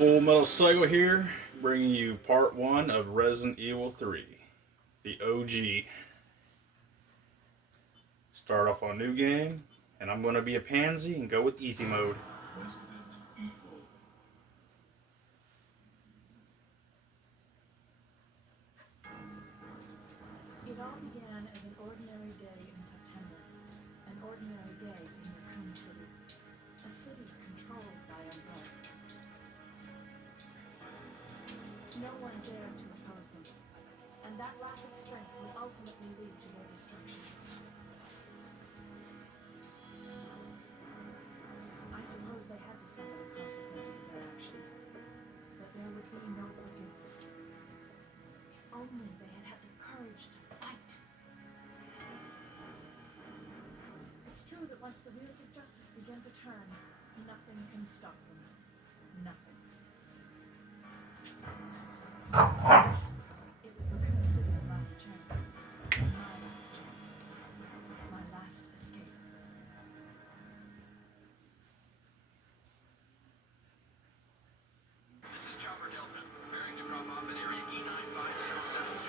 Full Metal Cycle here, bringing you part one of Resident Evil 3, the OG. Start off on a new game, and I'm going to be a pansy and go with easy mode. Resident Evil. It all began as an ordinary day in September. An ordinary day in Raccoon City. A city controlled by Umbrella. No one dared to oppose them, and that lack of strength would ultimately lead to their destruction. I suppose they had to suffer the consequences of their actions, but there would be no forgiveness. Only they had had the courage to fight. It's true that once the wheels of justice begin to turn, nothing can stop them. Nothing. It was Raccoon City's last chance. My last chance. My last escape. This is Chopper Delta, preparing to drop off at area E95 southbound.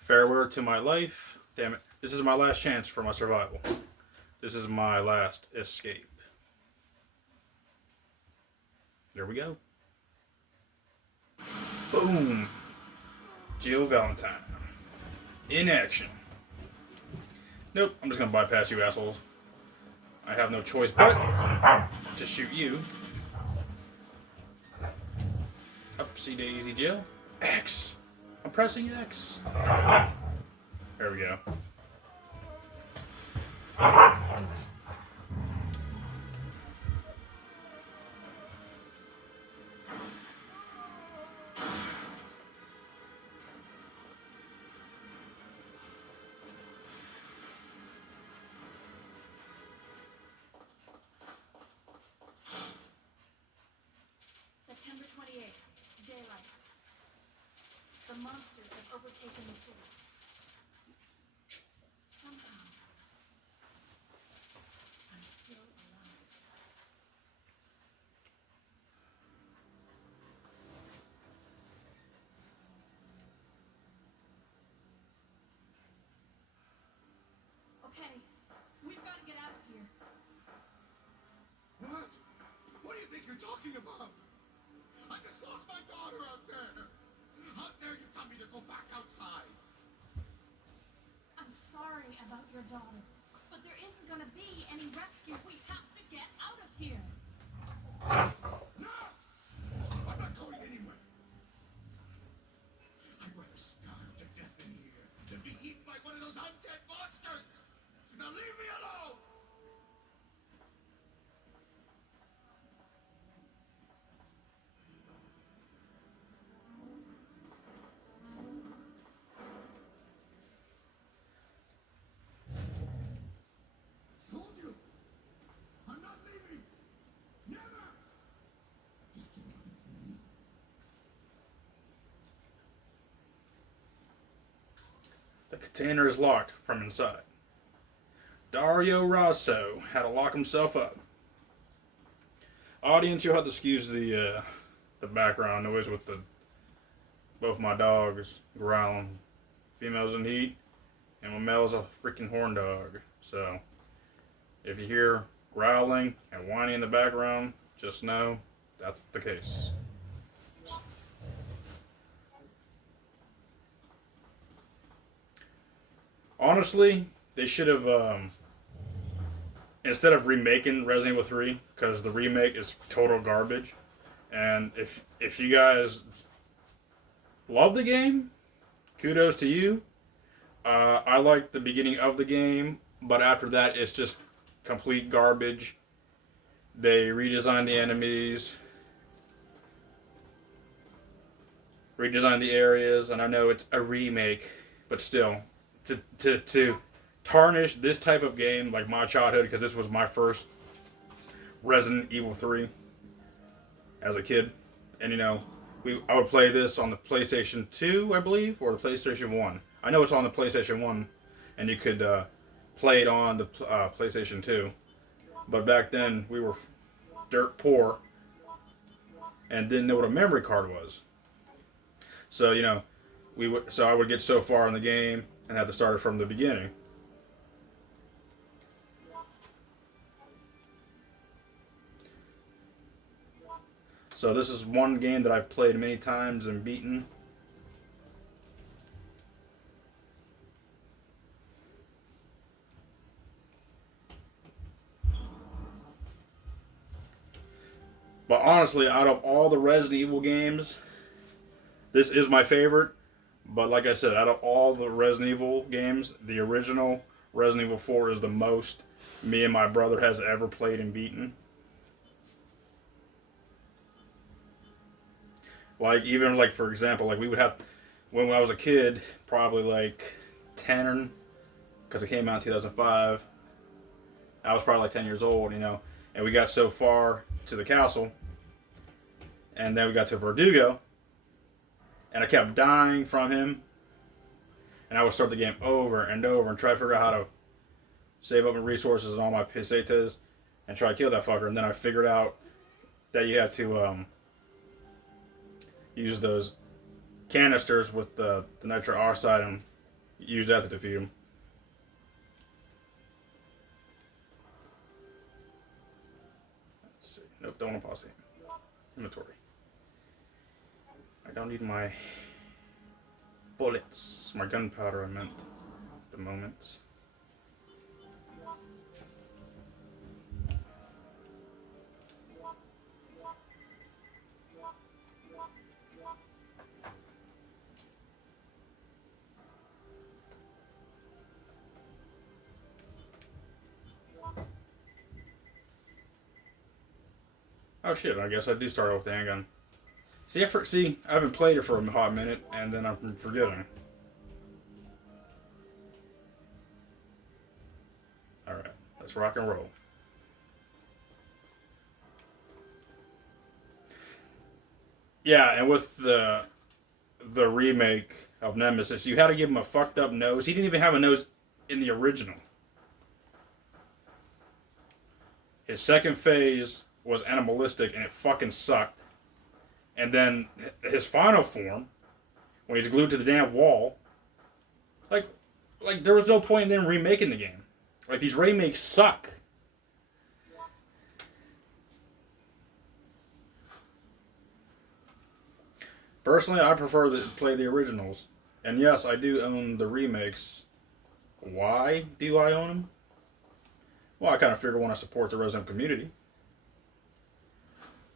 Farewell to my life. Damn it. This is my last chance for my survival. This is my last escape. There we go. Boom. Jill Valentine. In action. Nope, I'm just gonna bypass you assholes. I have no choice but to shoot you. Upsy daisy, Jill. X. I'm pressing X. There we go. September 28th, daylight. The monsters have overtaken the city. Somehow, I'm still alive. Okay, we've got to get out of here. What? What do you think you're talking about? I just lost my daughter out there. How dare you tell me to go back outside? I'm sorry about your daughter, but there isn't going to be any rescue. We have to get out of here. No! I'm not going anywhere. I'd rather starve to death in here than be eaten by one of those undead monsters. Now leave me alone! Told you! I'm not leaving! Never! The container is locked from inside. Dario Rosso had to lock himself up. Audience, you'll have to excuse the background noise with both my dogs growling. Female's in heat, and my male's a freaking horn dog. So, if you hear growling and whining in the background, just know that's the case. Honestly, they should have, instead of remaking Resident Evil 3, because the remake is total garbage, and if you guys love the game, kudos to you. I like the beginning of the game, but after that, it's just complete garbage. They redesigned the enemies, redesigned the areas, and I know it's a remake, but still, to tarnish this type of game like my childhood, because this was my first Resident Evil 3 as a kid, and I would play this on the PlayStation 2, I believe, or the PlayStation 1. I know it's on the PlayStation 1, and you could play it on the PlayStation 2. But back then, we were dirt poor and didn't know what a memory card was. So, I would get so far in the game and have to start it from the beginning. So this is one game that I've played many times and beaten. But honestly, out of all the Resident Evil games, this is my favorite. But like I said, out of all the Resident Evil games, the original Resident Evil 4 is the most me and my brother has ever played and beaten. Like, even, like, for example, like, we would have, when I was a kid, probably, like, 10, because it came out in 2005, I was probably, like, 10 years old, and we got so far to the castle, and then we got to Verdugo, and I kept dying from him, and I would start the game over and over and try to figure out how to save up my resources and all my pesetas, and try to kill that fucker, and then I figured out that you had to, use those canisters with the nitro oxide and use that to defeat him. Let's see. Nope, don't want to pause it. Inventory. I don't need my bullets, my gunpowder I meant at the moment. Oh shit, I guess I do start off with the handgun. See, I haven't played it for a hot minute, and then I'm forgetting. Alright, let's rock and roll. Yeah, and with the remake of Nemesis, you had to give him a fucked up nose. He didn't even have a nose in the original. His second phase was animalistic, and it fucking sucked. And then his final form, when he's glued to the damn wall, like there was no point in them remaking the game. Like, these remakes suck. Personally, I prefer to play the originals. And yes, I do own the remakes. Why do I own them? Well, I kind of figure I want to support the Resident Evil community.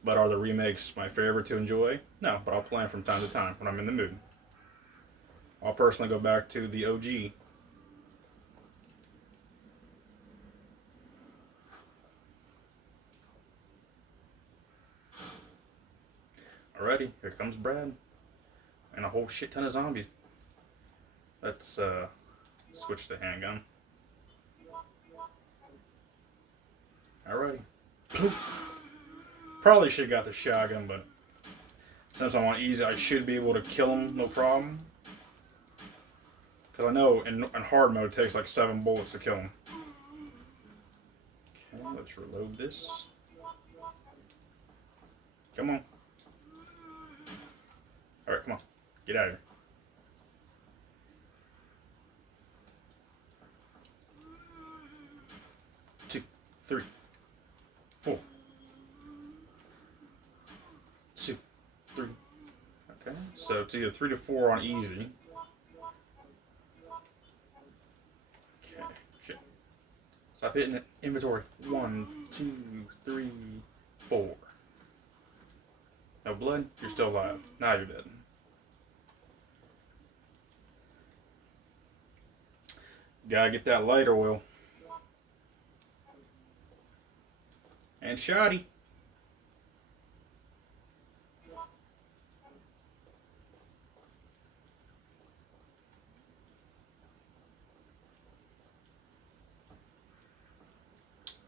But are the remakes my favorite to enjoy? No, but I'll play them from time to time when I'm in the mood. I'll personally go back to the OG. Alrighty, here comes Brad. And a whole shit ton of zombies. Let's switch to handgun. Alrighty. Probably should have got the shotgun, but since I'm on easy, I should be able to kill him, no problem. Because I know in hard mode it takes like 7 bullets to kill him. Okay, let's reload this. Come on. Alright, come on. Get out of here. Two, 3, 4. 2, 3. Okay, so it's either 3 to 4 on easy. Okay, shit. Stop hitting it. Inventory. 1, 2, 3, 4. No blood? You're still alive. Now you're dead. Gotta get that light oil. And shoddy.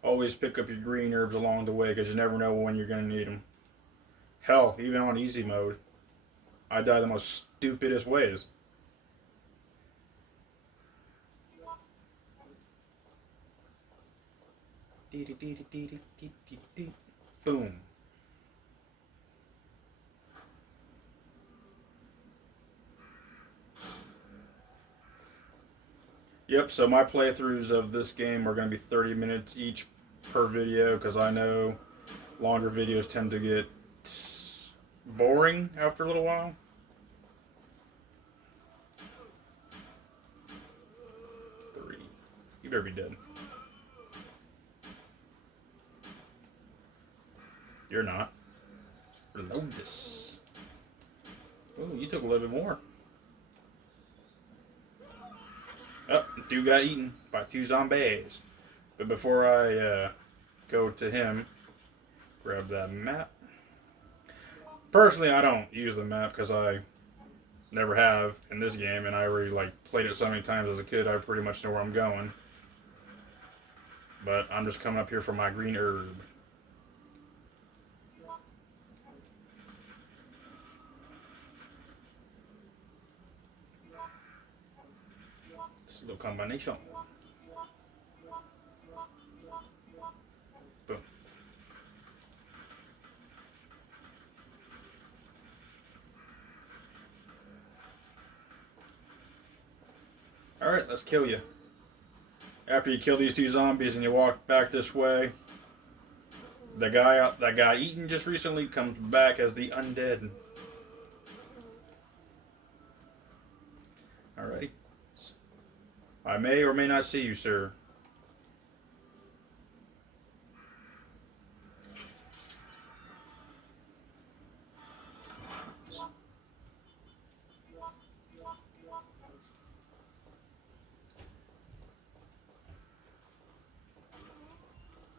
Always pick up your green herbs along the way because you never know when you're going to need them. Hell, even on easy mode, I die the most stupidest ways. Boom. Yep, so my playthroughs of this game are going to be 30 minutes each per video because I know longer videos tend to get boring after a little while. Three. You better be dead. You're not. Reload this. Oh, you took a little bit more. Oh, dude got eaten by 2 zombies. But before I go to him, grab that map. Personally, I don't use the map because I never have in this game, and I already played it so many times as a kid. I pretty much know where I'm going. But I'm just coming up here for my green herb. It's a little combination. Boom. Alright, let's kill you. After you kill these 2 zombies and you walk back this way, the guy that got eaten just recently comes back as the undead. Alrighty. I may or may not see you, sir.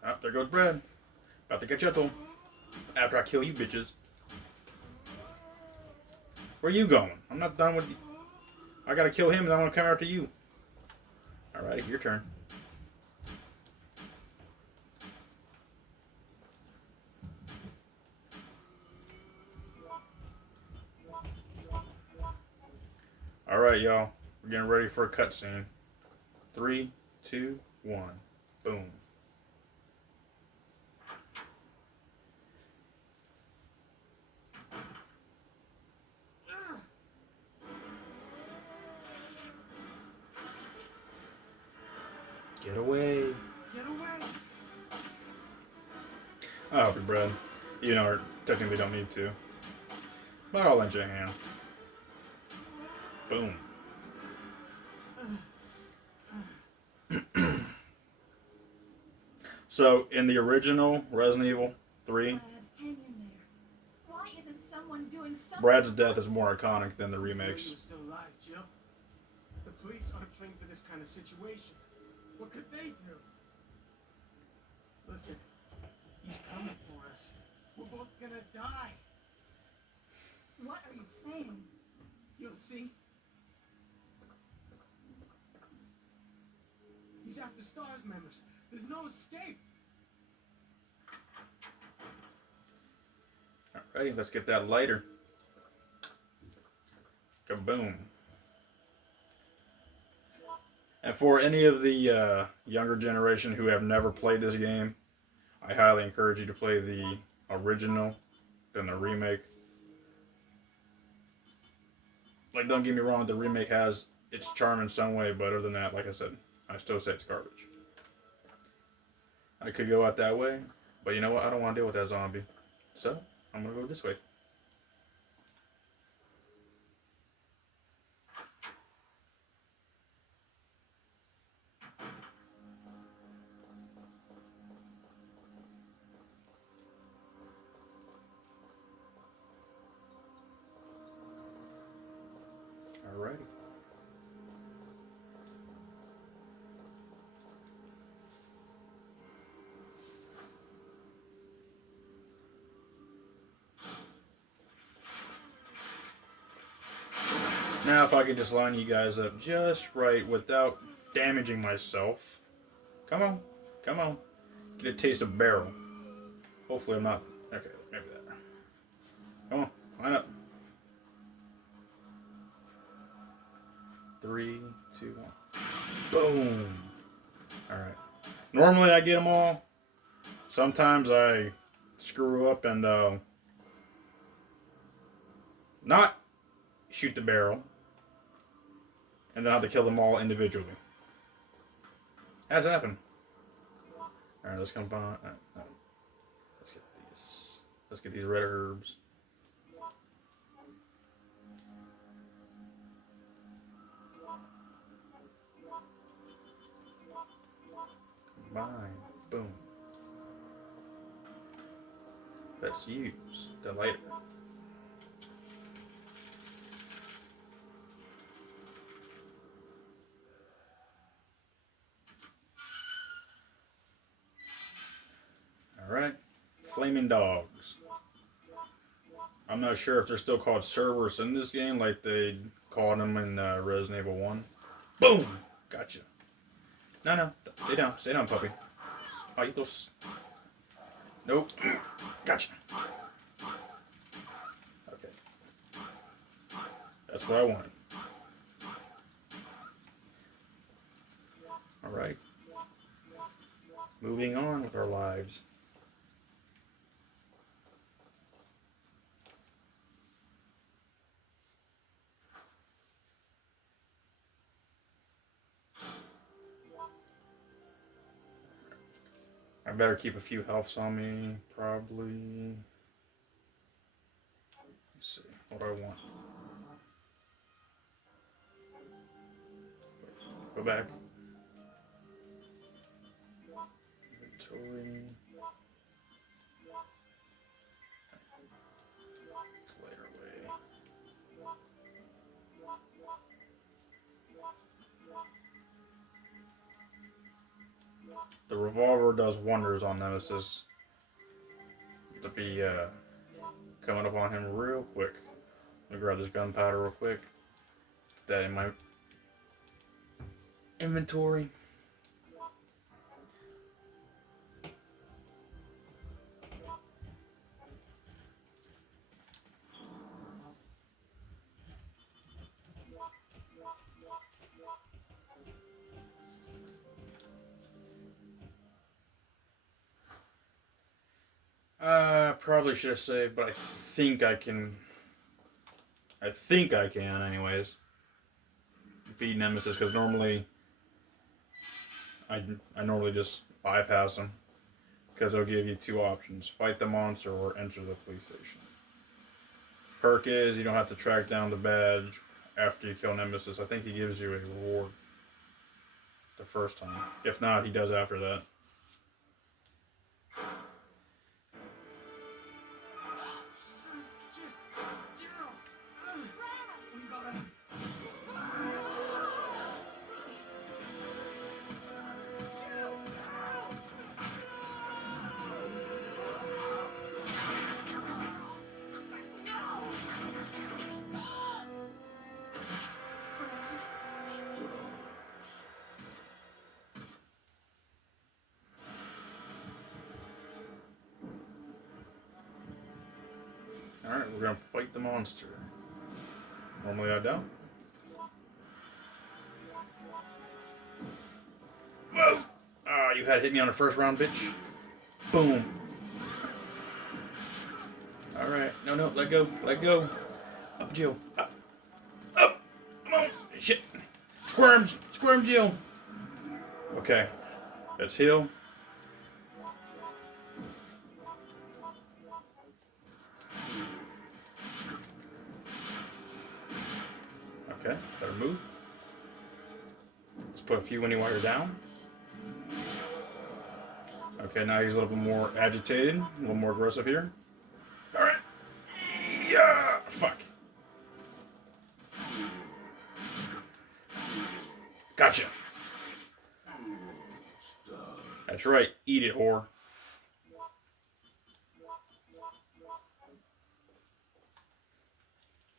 Oh, there goes Brad. About to catch up to him. After I kill you bitches. Where you going? I'm not done with you. I gotta kill him and I want to come after you. Alrighty, your turn. Alright, y'all. We're getting ready for a cutscene. 3, 2, 1. Boom. Get away. Get away! I'll help you, Brad. You know, technically don't need to. But I'll lend you a hand. Boom. So, in the original Resident Evil 3, Brad, hang in there. Why isn't someone doing something? Brad's death is more iconic than the remakes. You're still alive, Jill. The police aren't trained for this kind of situation. What could they do? Listen, he's coming for us. We're both gonna die. What are you saying? You'll see. He's after STARS members. There's no escape. Alrighty, let's get that lighter. Kaboom. And for any of the younger generation who have never played this game, I highly encourage you to play the original than the remake. Like, don't get me wrong, the remake has its charm in some way, but other than that, like I said, I still say it's garbage. I could go out that way, but you know what? I don't want to deal with that zombie. So, I'm going to go this way. Alrighty. Now, if I could just line you guys up just right without damaging myself. Come on. Come on. Get a taste of barrel. Hopefully I'm not. Okay, maybe that. Come on. Line up. 3, 2, 1. Boom. Alright. Normally I get them all. Sometimes I screw up and not shoot the barrel. And then I have to kill them all individually. Has happened. Alright, let's combine. Let's get these. Let's get these red herbs. Combine. Boom. Let's use the lighter. Alright. Flaming dogs. I'm not sure if they're still called Cerberus in this game like they called them in Resident Evil 1. Boom! Gotcha. No. Stay down. Stay down, puppy. Oh, you little... Nope. Gotcha. Okay. That's what I wanted. Alright. Moving on with our lives. I better keep a few healths on me, probably. Let's see, what do I want? Go back. Inventory. Later away. The revolver does wonders on Nemesis. To be coming up on him real quick. Let me grab this gunpowder real quick. Put that in my inventory. Probably should have saved, but I think I can. I think I can, anyways. Beat Nemesis, because normally I normally just bypass them, because it'll give you two options: fight the monster or enter the police station. Perk is you don't have to track down the badge after you kill Nemesis. I think he gives you a reward the first time. If not, he does after that. Alright, we're gonna fight the monster. Normally I don't. you had to hit me on the first round, bitch. Boom. Alright. No, no, let go. Let go. Up, Jill. Up. Up. Come on. Shit. Squirm. Squirm, Jill. Okay. Let's heal. Okay. Better move. Let's put a few in you while you're down. Okay, now he's a little bit more agitated. A little more aggressive here. Alright. Yeah. Fuck. Gotcha. That's right. Eat it, whore.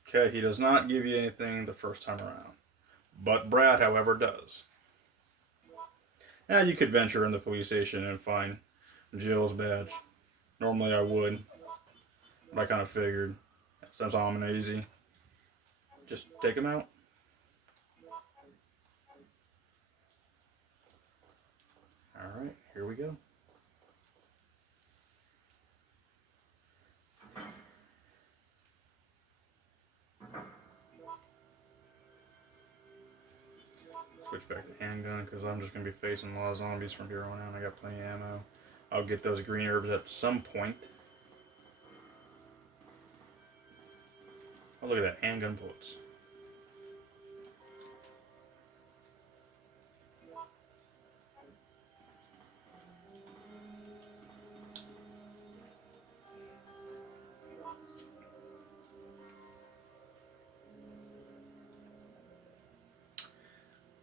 Okay, he does not give you anything the first time around. But Brad, however, does. Now you could venture in the police station and find Jill's badge. Normally I would. But I kind of figured, since I'm easy, just take him out. Alright, here we go. Switch back to handgun because I'm just going to be facing a lot of zombies from here on out. I got plenty of ammo. I'll get those green herbs at some point. Oh, look at that. Handgun bullets.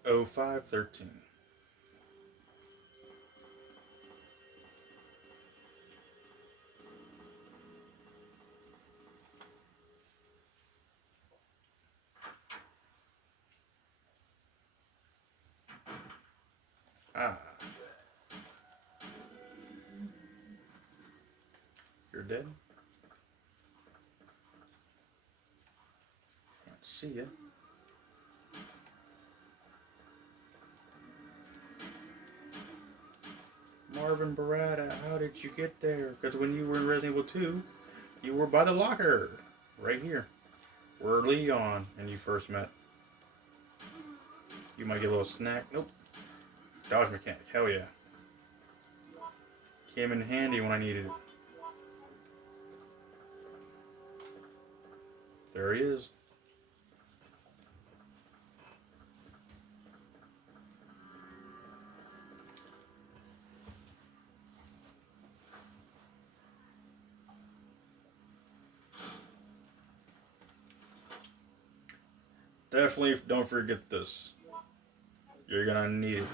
Oh, 0513. Ah. You're dead? Can't see ya. Marvin Barada, how did you get there? Because when you were in Resident Evil 2, you were by the locker. Right here. Where Leon and you first met. You might get a little snack. Nope. Dodge mechanic. Hell yeah. Came in handy when I needed it. There he is. Definitely don't forget this. You're gonna need it.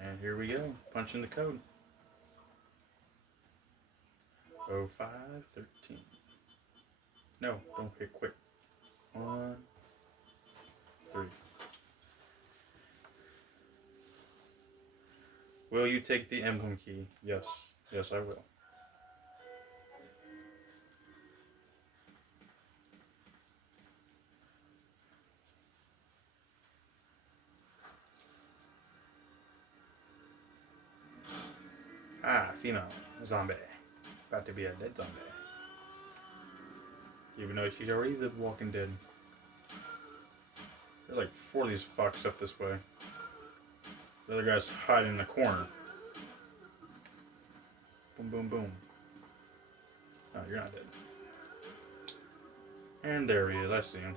And here we go. Punch in the code. 0513. No, don't hit quick. 1, 3. Will you take the emblem key? Yes. Yes, I will. Ah, female. Zombie. About to be a dead zombie. Even though she's already the Walking Dead. There's like 4 of these fucks up this way. The other guy's hiding in the corner. Boom, boom, boom. Oh, you're not dead. And there he is. I see him.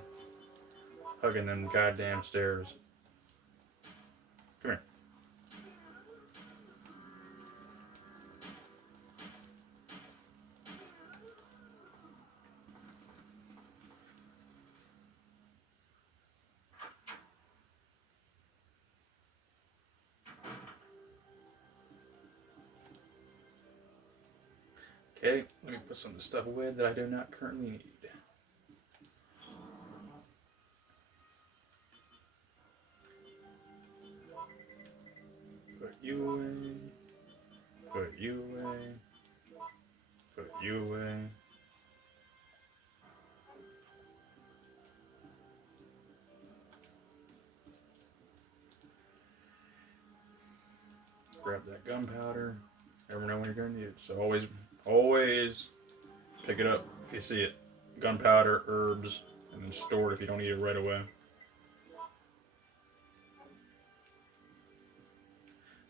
Hugging them goddamn stairs. Come here. Okay, let me put some of the stuff away that I do not currently need. Put you away. Put you away. Put you away. grab that gunpowder. Never know when you're going to need it. So always pick it up if you see it. Gunpowder, herbs, and then store it if you don't need it right away.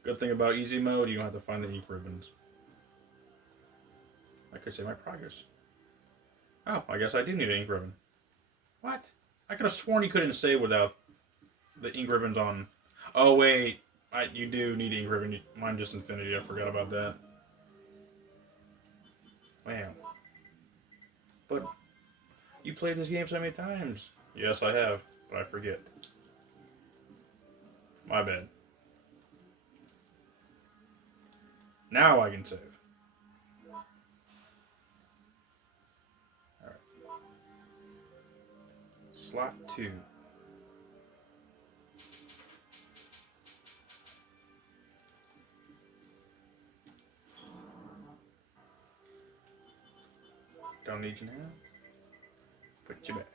Good thing about easy mode, you don't have to find the ink ribbons. I could say my progress. Oh, I guess I do need an ink ribbon. What? I could have sworn you couldn't save without the ink ribbons on. Oh wait, you do need an ink ribbon. Mine just infinity. I forgot about that. Wow. But you played this game so many times. Yes, I have, but I forget. My bad. Now I can save. Alright. Slot 2. Don't need you now. Put you back.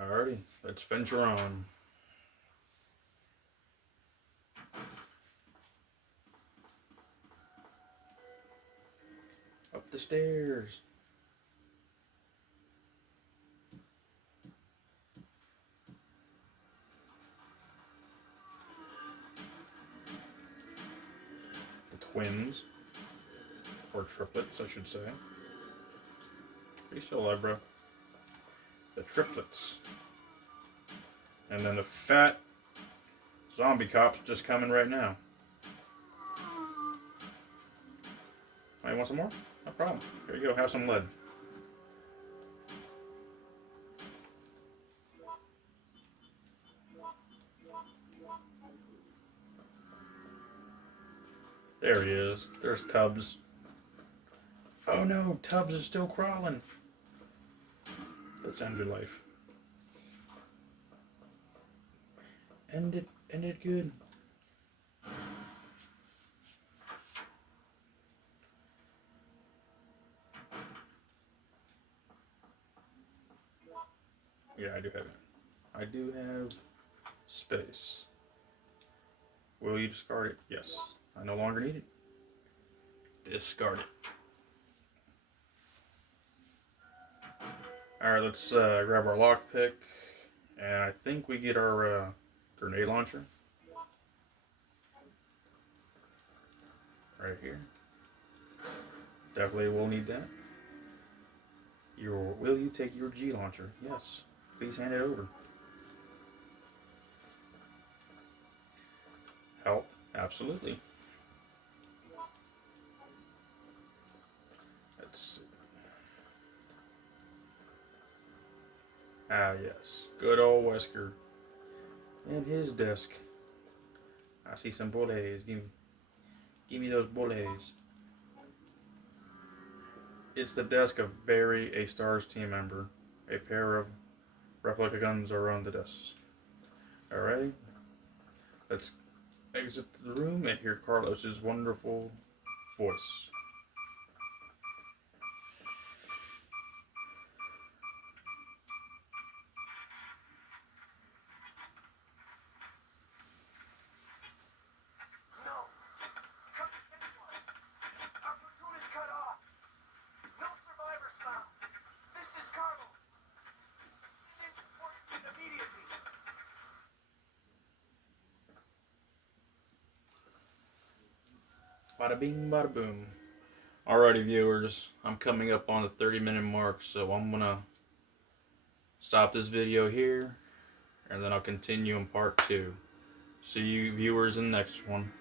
Alrighty, let's venture on. Up the stairs. The twins. Or triplets, I should say. Are you still alive, bro? The triplets. And then the fat zombie cop's just coming right now. Oh, you want some more? No problem. Here you go, have some lead. There he is. There's Tubbs. Oh no, Tubbs is still crawling. Let's end your life. End it good. Yeah, I do have it. I do have space. Will you discard it? Yes. I no longer need it. Discard it. Alright, let's grab our lockpick. And I think we get our grenade launcher. Right here. Definitely will need that. Will you take your G launcher? Yes. Please hand it over. Health? Absolutely. Let's see. Ah, yes. Good old Wesker. And his desk. I see some bullets. Give me those bullets. It's the desk of Barry, a STARS team member. A pair of replica guns are on the desk. Alrighty. Let's exit the room and hear Carlos's wonderful voice. No. Cut anyone. Our platoon is cut off. No survivors found. This is Carlo. Need support immediately. Bada bing, bada boom. Alrighty, viewers. I'm coming up on the 30-minute mark, so I'm gonna stop this video here, and then I'll continue in part 2. See you viewers in the next one.